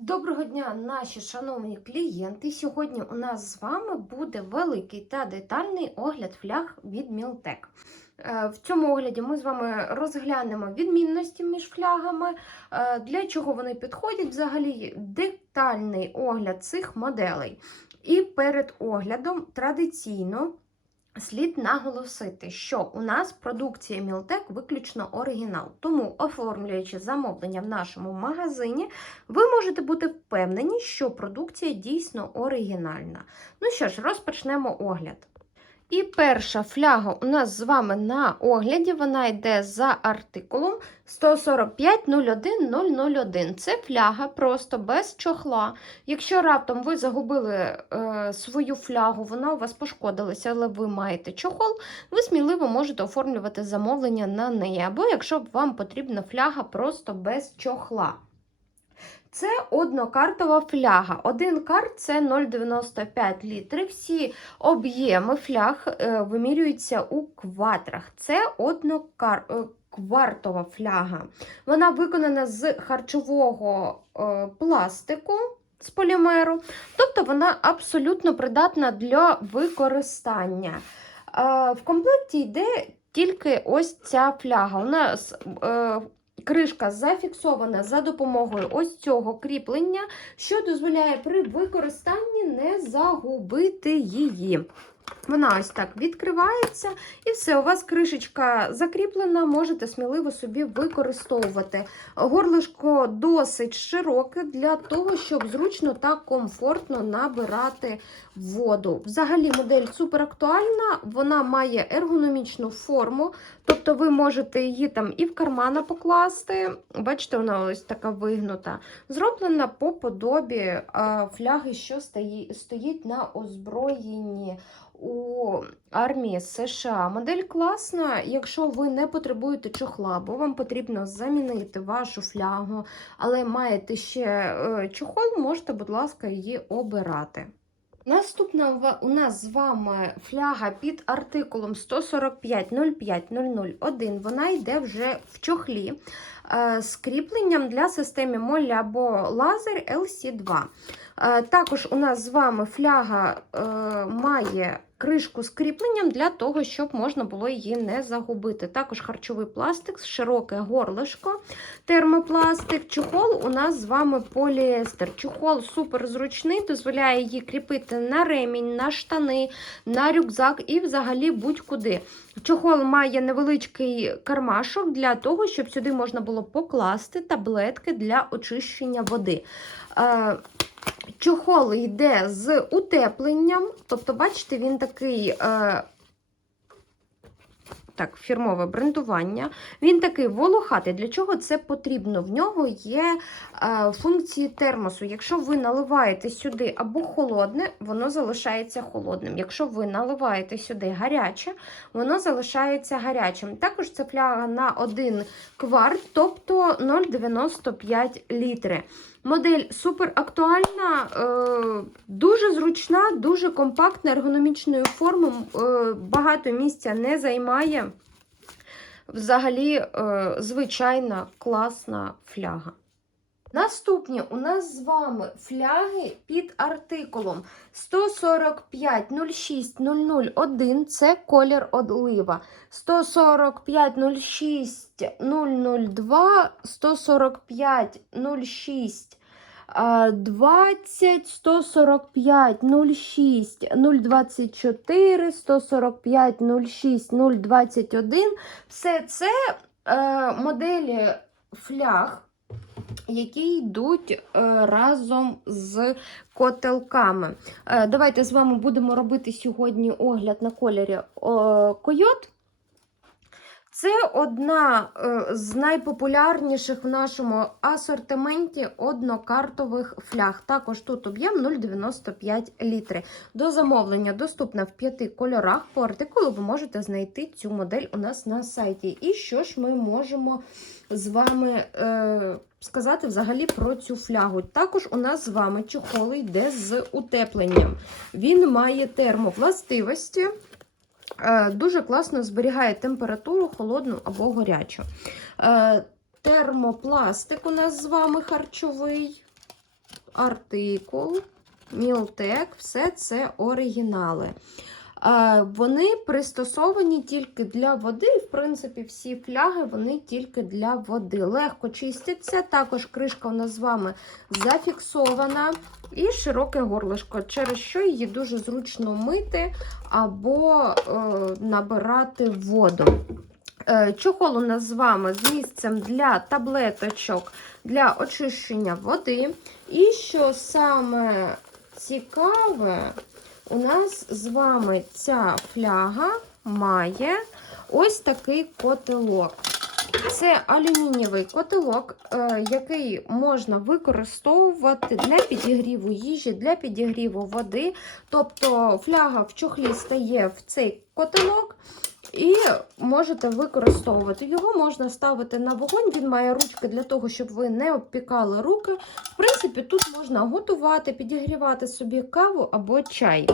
Доброго дня, наші шановні клієнти. Сьогодні у нас з вами буде великий та детальний огляд фляг від Мілтек. В цьому огляді ми з вами розглянемо відмінності між флягами, е, для чого вони підходять, взагалі детальний огляд цих моделей. І перед оглядом традиційно слід наголосити, що у нас продукція Мілтек виключно оригінал. Тому, оформлюючи замовлення в нашому магазині, ви можете бути впевнені, що продукція дійсно оригінальна. Ну що ж, розпочнемо огляд. І перша фляга у нас з вами на огляді, вона йде за артикулом 145.01.001. Це фляга просто без чохла. Якщо раптом ви загубили е, свою флягу, вона у вас пошкодилася, але ви маєте чохол, ви сміливо можете оформлювати замовлення на неї. Або якщо вам потрібна фляга просто без чохла. Це однокартова фляга. Один карт це 0,95 літрів. Всі об'єми фляг е, вимірюються у квадрах. Це однокар... е, фляга. Вона виконана з харчового е, пластику. З полімеру, тобто вона абсолютно придатна для використання. В комплекті йде тільки ось ця фляга. У нас кришка зафіксована за допомогою ось цього кріплення, що дозволяє при використанні не загубити її. Вона ось так відкривається, і все, у вас кришечка закріплена, можете сміливо собі використовувати. Горлишко досить широке для того, щоб зручно та комфортно набирати воду. Взагалі, модель супер актуальна, вона має ергономічну форму, тобто ви можете її там і в кармана покласти. Бачите, вона ось така вигнута. Зроблена по подобі фляги, що стоїть на озброєнні у армії США. Модель класна, якщо ви не потребуєте чохла, бо вам потрібно замінити вашу флягу, але маєте ще е, чохол, можете, будь ласка, її обирати. Наступна у нас з вами фляга під артикулом 145.05.001. Вона йде вже в чохлі е, з кріпленням для системи молі або лазер LC2. Е, Також у нас з вами фляга має кришку з кріпленням для того, щоб можна було її не загубити. Також харчовий пластик, широке горлишко, термопластик, чохол у нас з вами поліестер. Чохол супер зручний, дозволяє її кріпити на ремінь, на штани, на рюкзак і взагалі будь-куди. Чохол має невеличкий кармашок для того, щоб сюди можна було покласти таблетки для очищення води. Чохол йде з утепленням, тобто, бачите, він такий. Е, так, фірмове брендування. Він такий волохатий. Для чого це потрібно? В нього є е, функції термосу. Якщо ви наливаєте сюди або холодне, воно залишається холодним. Якщо ви наливаєте сюди гаряче, воно залишається гарячим. Також це фляга на 1 кварт, тобто 0,95 літри. Модель супер актуальна, е, дуже зручна, дуже компактна, ергономічною формою, е, багато місця не займає. Взагалі, е, звичайна класна фляга. Наступні у нас з вами фляги під артикулом 145.06.001 це колір одлива. 145.06.002, 145.06. 20, 145, 06, 024, 145, 06, 021. Все це е, моделі фляг, які йдуть е, разом з котелками. Е, давайте з вами будемо робити сьогодні огляд на кольорі койот. Це одна е, з найпопулярніших в нашому асортименті однокартових фляг. Також тут об'єм 0,95 літри. До замовлення доступна в п'яти кольорах. По артикулу ви можете знайти цю модель у нас на сайті. І що ж ми можемо з вами е, сказати взагалі про цю флягу? Також у нас з вами чохол йде з утепленням. Він має термовластивості. Е, Дуже класно зберігає температуру холодну або гарячу. Е, Термопластик у нас з вами харчовий. артикул, Мілтек, все це оригінали. Вони пристосовані тільки для води. і, В принципі, всі фляги вони тільки для води. Легко чистяться. Також кришка у нас з вами зафіксована. І широке горлишко, через що її дуже зручно мити або е, набирати воду. Е, Чохол у нас з вами з місцем для таблеточок для очищення води. І що саме цікаве, у нас з вами ця фляга має ось такий котелок. Це алюмінієвий котелок, е, який можна використовувати для підігріву їжі, для підігріву води. Тобто фляга в чохлі стає в цей котелок. І можете використовувати його, можна ставити на вогонь. Він має ручки для того, щоб ви не обпікали руки. В принципі, тут можна готувати, підігрівати собі каву або чай.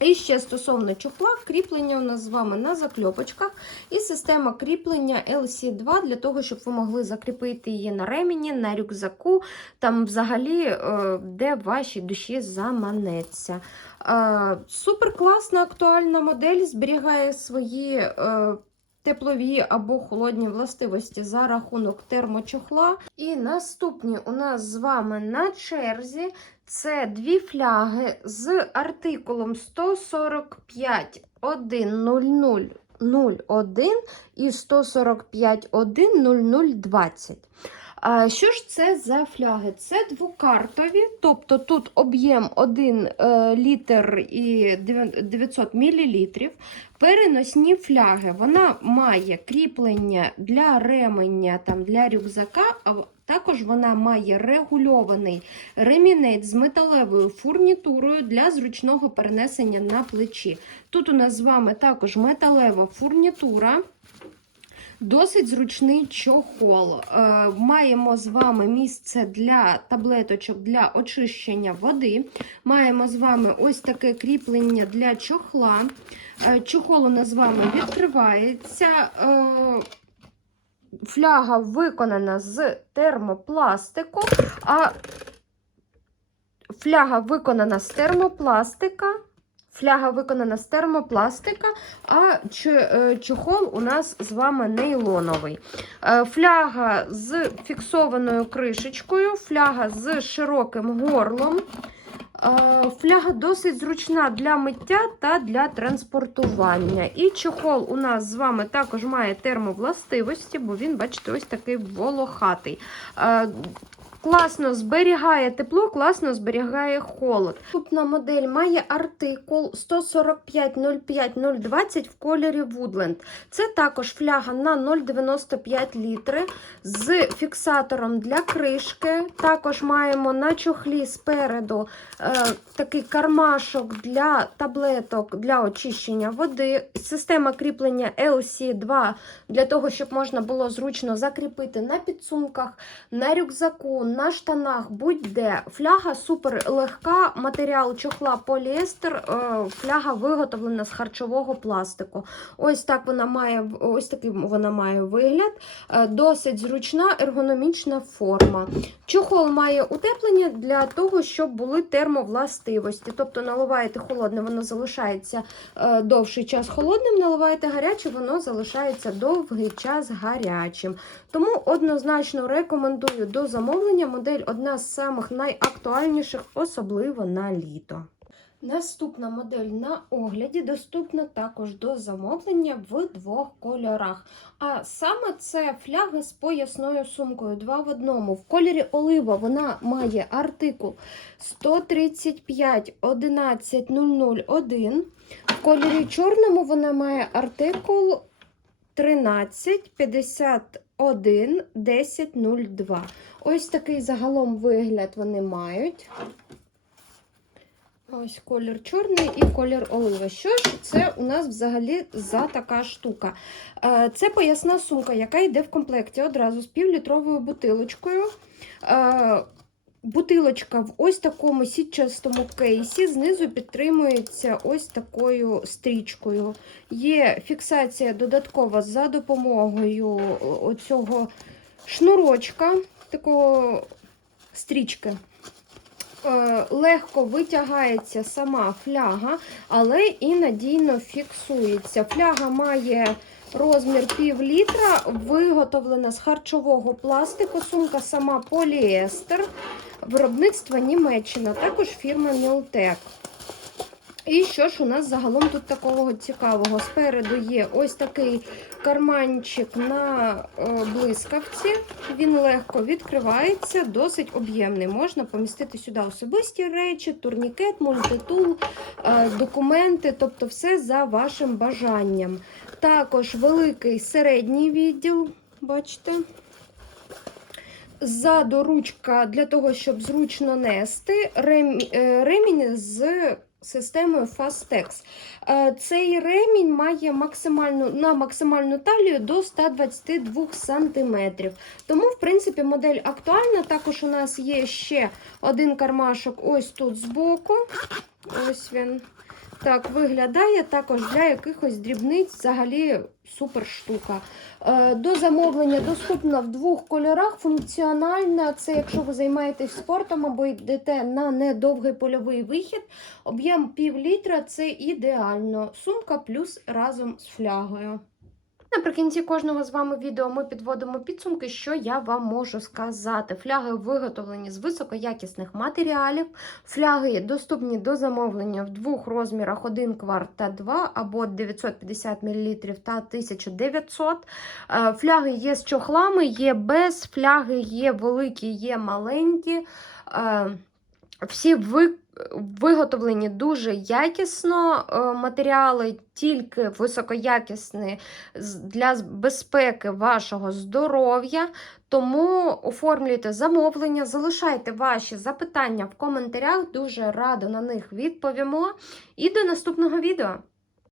І ще стосовно чохла, кріплення у нас з вами на закльопочках і система кріплення LC2 для того, щоб ви могли закріпити її на ремені, на рюкзаку, там взагалі, е, де вашій душі заманеться. Е, Супер класна актуальна модель, зберігає свої е, теплові або холодні властивості за рахунок термочохла. І наступні у нас з вами на черзі це дві фляги з артикулом 145 10001 і 145 10020. А Що ж це за фляги? Це двокартові, тобто тут об'єм 1 е, літр і 900 мл. Переносні фляги. Вона має кріплення для ременя, там, для рюкзака, також вона має регульований ремінець з металевою фурнітурою для зручного перенесення на плечі. Тут у нас з вами також металева фурнітура. Досить зручний чохол. Е, маємо з вами місце для таблеточок для очищення води. Маємо з вами ось таке кріплення для чохла. Е, чохол у нас з вами відкривається. Е, фляга виконана з термопластику, а фляга виконана з термопластика. Фляга виконана з термопластика, а чохол у нас з вами нейлоновий. Е, фляга з фіксованою кришечкою, фляга з широким горлом. Е, фляга досить зручна для миття та для транспортування. І чохол у нас з вами також має термовластивості, бо він, бачите, ось такий волохатий. Класно зберігає тепло, класно зберігає холод. Наступна модель має артикул 145-05-020 в кольорі Woodland. Це також фляга на 0,95 літри з фіксатором для кришки. Також маємо на чохлі спереду е, такий кармашок для таблеток для очищення води. Система кріплення LC2 для того, щоб можна було зручно закріпити на підсумках, на рюкзаку на штанах будь-де. Фляга супер легка, матеріал чохла поліестер, е, фляга виготовлена з харчового пластику. Ось так вона має ось такий вона має вигляд. Е, Досить зручна ергономічна форма. Чохол має утеплення для того, щоб були термовластивості. Тобто наливаєте холодне, воно залишається е, довший час холодним, наливаєте гаряче, воно залишається довгий час гарячим. Тому однозначно рекомендую до замовлення. Модель одна з самих найактуальніших, особливо на літо. Наступна модель на огляді доступна також до замовлення в двох кольорах. А саме це фляга з поясною сумкою 2 в одному. В кольорі олива вона має артикул 135 11001. В кольорі чорному вона має артикул 13 51 1002. Ось такий загалом вигляд вони мають. Ось колір чорний і колір олива. Що ж це у нас взагалі за така штука? Е, Це поясна сумка, яка йде в комплекті одразу з півлітровою бутилочкою. Бутилочка в ось такому сітчастому кейсі, знизу підтримується ось такою стрічкою. Є фіксація додаткова за допомогою оцього шнурочка, такого стрічки. е, легко витягається сама фляга, але і надійно фіксується. Фляга має розмір пів літра, виготовлена з харчового пластику, сумка сама поліестер, виробництво Німеччина, також фірма Мілтек. І що ж у нас загалом тут такого цікавого? Спереду є ось такий карманчик на е, блискавці. Він легко відкривається, досить об'ємний. Можна помістити сюди особисті речі, турнікет, мультитул, е, документи, тобто все за вашим бажанням. Також великий середній відділ, бачите. Ззаду ручка для того, щоб зручно нести, е, ремінь з системою Fastex. Е, Цей ремінь має максимальну, на максимальну талію до 122 см. Тому, в принципі, модель актуальна. Також у нас є ще один кармашок ось тут збоку. Ось він. Так виглядає також для якихось дрібниць взагалі супер штука. Е, До замовлення доступна в двох кольорах. Функціональна це якщо ви займаєтесь спортом або йдете на недовгий польовий вихід. Об'єм пів літра це ідеально. Сумка плюс разом з флягою. Наприкінці кожного з вами відео ми підводимо підсумки, що я вам можу сказати. Фляги виготовлені з високоякісних матеріалів. Фляги доступні до замовлення в двох розмірах: 1 кварт та 2, або 950 мл та 1900. Е, Фляги є з чохлами, є без фляги, є великі, є маленькі. Е, Всі ви виготовлені дуже якісно. Е, Матеріали тільки високоякісні для безпеки вашого здоров'я. Тому оформлюйте замовлення, залишайте ваші запитання в коментарях. Дуже радо на них відповімо. І до наступного відео!